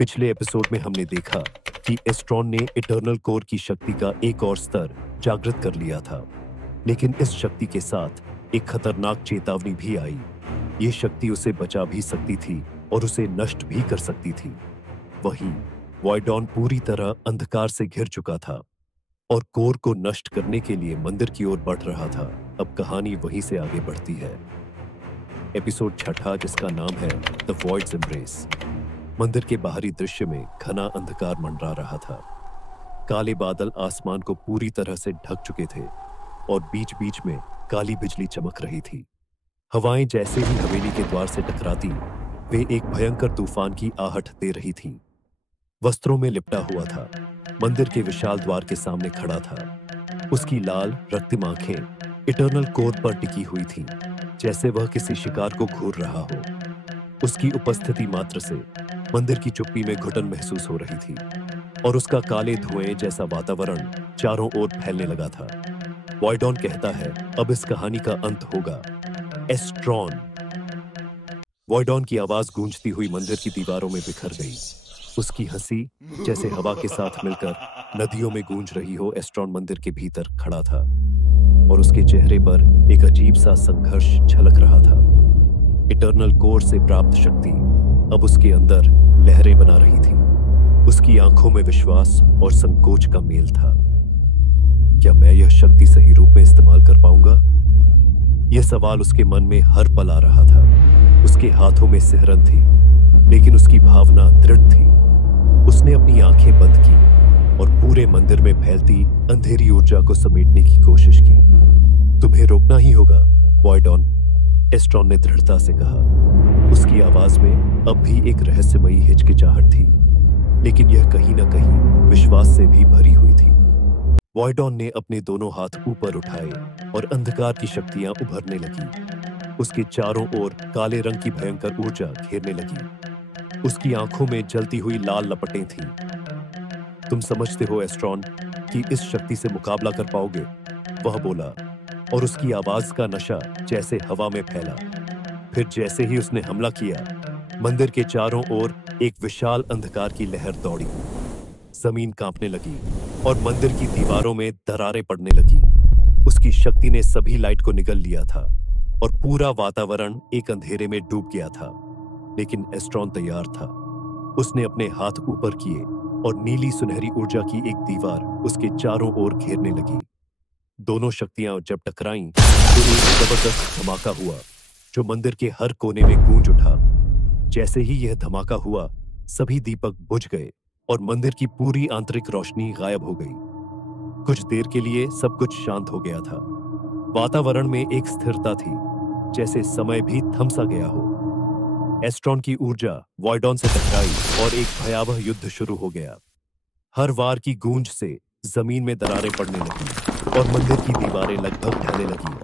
पिछले एपिसोड में हमने देखा कि एस्ट्रॉन ने इटर्नल कोर की शक्ति का एक और स्तर जागृत कर लिया था, लेकिन इस शक्ति के साथ एक खतरनाक चेतावनी भी आई। ये शक्ति उसे बचा भी सकती थी और उसे नष्ट भी कर सकती थी। वहीं वॉइडॉन पूरी तरह अंधकार से घिर चुका था और कोर को नष्ट करने के लिए मंदिर की ओर बढ़ रहा था। अब कहानी वहीं से आगे बढ़ती है। एपिसोड 6, जिसका नाम है द वॉइड्स एम्ब्रेस। मंदिर के बाहरी दृश्य में घना अंधकार मंडरा रहा था। काले बादल आसमान को पूरी तरह से ढक चुके थे और बीच बीच में काली बिजली चमक रही थी। हवाएं जैसे ही हवेली के द्वार से टकराती, वे एक भयंकर तूफान की आहट दे रही थीं। वस्त्रों में लिपटा हुआ था, मंदिर के विशाल द्वार के सामने खड़ा था। उसकी लाल रक्तिम आंखें इटर्नल कोर पर टिकी हुई थीं, जैसे वह किसी शिकार को घूर रहा हो। उसकी उपस्थिति मात्र से मंदिर की चुप्पी में घुटन महसूस हो रही थी और उसका काले धुएं जैसा वातावरण चारों ओर फैलने लगा था। वॉइडॉन कहता है, अब इस कहानी का अंत होगा। एस्ट्रॉन। वॉइडॉन की आवाज गूंजती हुई मंदिर की दीवारों में बिखर गई। उसकी हंसी जैसे हवा के साथ मिलकर नदियों में गूंज रही हो। एस्ट्रॉन मंदिर के भीतर खड़ा था और उसके चेहरे पर एक अजीब सा संघर्ष झलक रहा था। इटर्नल कोर से प्राप्त शक्ति अब उसके अंदर लहरें बना रही थी। उसकी आंखों में विश्वास और संकोच का मेल था। क्या मैं यह शक्ति सही रूप में इस्तेमाल कर पाऊंगा? यह सवाल उसके मन में हर पल आ रहा था। उसके हाथों में सिहरन थी, लेकिन उसकी भावना दृढ़ थी। उसने अपनी आंखें बंद की और पूरे मंदिर में फैलती अंधेरी ऊर्जा को समेटने की कोशिश की। तुम्हें रोकना ही होगा, वॉइडॉन, एस्ट्रॉन ने दृढ़ता से कहा। उसकी आवाज में अब भी एक रहस्यमयी हिचकिचाहट थी, लेकिन यह कहीं ना कहीं विश्वास से भी भरी हुई थी। वॉइडॉन ने अपने दोनों हाथ ऊपर उठाए और अंधकार की शक्तियां उभरने लगी। उसके चारों ओर काले रंग की भयंकर ऊर्जा घेरने लगी। उसकी आंखों में जलती हुई लाल लपटें थीं। तुम समझते हो एस्ट्रॉन कि इस शक्ति से मुकाबला कर पाओगे? वह बोला और उसकी आवाज का नशा जैसे हवा में फैला। फिर जैसे ही उसने हमला किया, मंदिर के चारों ओर एक विशाल अंधकार की लहर दौड़ी। जमीन कांपने लगी और मंदिर की दीवारों में दरारें पड़ने लगी। उसकी शक्ति ने सभी लाइट को निगल लिया था और पूरा वातावरण एक अंधेरे में डूब गया था। लेकिन एस्ट्रॉन तैयार था। उसने अपने हाथ ऊपर किए और नीली सुनहरी ऊर्जा की एक दीवार उसके चारों ओर घेरने लगी। दोनों शक्तियां जब टकराईं तो एक जबरदस्त धमाका हुआ जो मंदिर के हर कोने में गूंज उठा। जैसे ही यह धमाका हुआ, सभी दीपक बुझ गए और मंदिर की पूरी आंतरिक रोशनी गायब हो गई। कुछ देर के लिए सब कुछ शांत हो गया था। वातावरण में एक स्थिरता थी, जैसे समय भी थम सा गया हो। एस्ट्रॉन की ऊर्जा वॉइडॉन से टकराई और एक भयावह युद्ध शुरू हो गया। हर वार की गूंज से जमीन में दरारें पड़ने लगी और मंदिर की दीवारें लगभग ढहने लगी।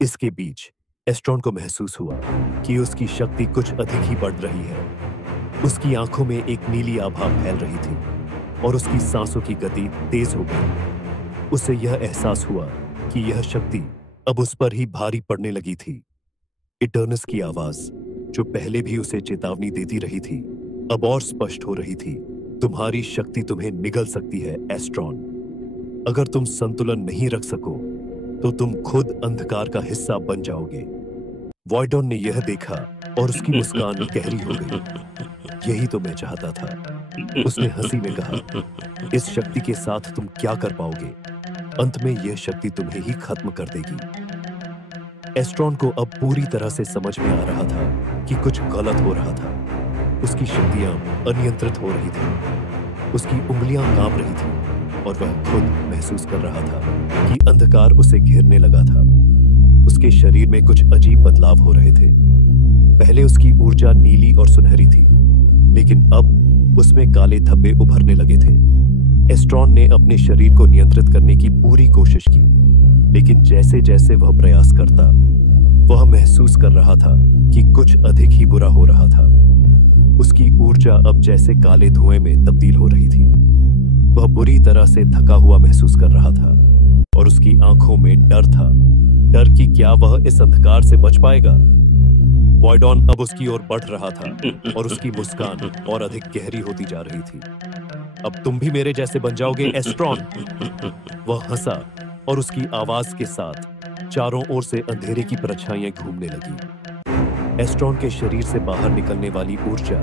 इसके बीच एस्ट्रॉन को महसूस हुआ कि उसकी शक्ति कुछ अधिक ही बढ़ रही है। उसकी आंखों में एक नीली आभा फैल रही थी और उसकी सांसों की गति तेज हो गई। उसे यह एहसास हुआ कि यह शक्ति अब उस पर ही भारी पड़ने लगी थी। इटर्नस की आवाज, जो पहले भी उसे चेतावनी देती रही थी, अब और स्पष्ट हो रही थी। तुम्हारी शक्ति तुम्हें निगल सकती है एस्ट्रॉन। अगर तुम संतुलन नहीं रख सको तो तुम खुद अंधकार का हिस्सा बन जाओगे। वॉइडॉन ने यह देखा और उसकी मुस्कान गहरी हो गई। यही तो मैं चाहता था, उसने हंसी में कहा। इस शक्ति के साथ तुम क्या कर पाओगे? अंत में यह शक्ति तुम्हें ही खत्म कर देगी। एस्ट्रॉन को अब पूरी तरह से समझ में आ रहा था कि कुछ गलत हो रहा था। उसकी शक्तियां अनियंत्रित हो रही थीं। उसकी उंगलियां कांप रही थीं और वह खुद महसूस कर रहा था कि अंधकार उसे घेरने लगा था। उसके शरीर में कुछ अजीब बदलाव हो रहे थे। पहले उसकी ऊर्जा नीली और सुनहरी थी, लेकिन अब उसमें काले धब्बे उभरने लगे थे। एस्ट्रॉन ने अपने शरीर को नियंत्रित करने की पूरी कोशिश की, लेकिन जैसे जैसे वह प्रयास करता, वह महसूस कर रहा था कि कुछ अधिक ही बुरा हो रहा था। उसकी ऊर्जा अब जैसे काले धुएं में तब्दील हो रही थी। वह बुरी तरह से थका हुआ महसूस कर रहा था और उसकी आंखों में डर था। डर कि क्या वह इस अंधकार से बच पाएगा? वॉयडॉन अब उसकी ओर बढ़ रहा था और उसकी मुस्कान और अधिक गहरी होती जा रही थी। अब तुम भी मेरे जैसे बन जाओगे एस्ट्रॉन। वह हंसा और उसकी आवाज के साथ चारों ओर से अंधेरे की परछाइयां घूमने लगी। एस्ट्रॉन के शरीर से बाहर निकलने वाली ऊर्जा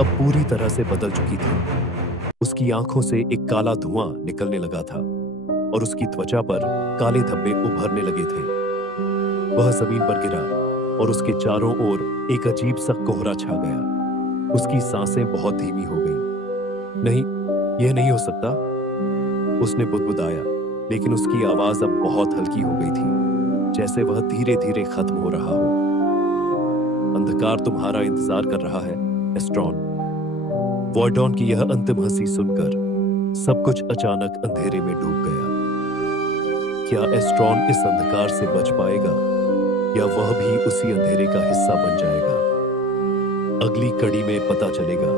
अब पूरी तरह से बदल चुकी थी। उसकी आंखों से एक काला धुआं निकलने लगा था और उसकी त्वचा पर काले धब्बे उभरने लगे थे। वह जमीन पर गिरा और उसके चारों ओर एक अजीब सा कोहरा छा गया। उसकी सांसें बहुत धीमी हो गईं। नहीं, यह नहीं हो सकता, उसने बुदबुदाया, लेकिन उसकी आवाज अब बहुत हल्की हो गई थी, जैसे वह धीरे धीरे खत्म हो रहा हो। अंधकार तुम्हारा इंतजार कर रहा है एस्ट्रॉन। वॉयडॉन की यह अंतिम हंसी सुनकर सब कुछ अचानक अंधेरे में डूब गया। क्या एस्ट्रॉन इस अंधकार से बच पाएगा या वह भी उसी अंधेरे का हिस्सा बन जाएगा? अगली कड़ी में पता चलेगा।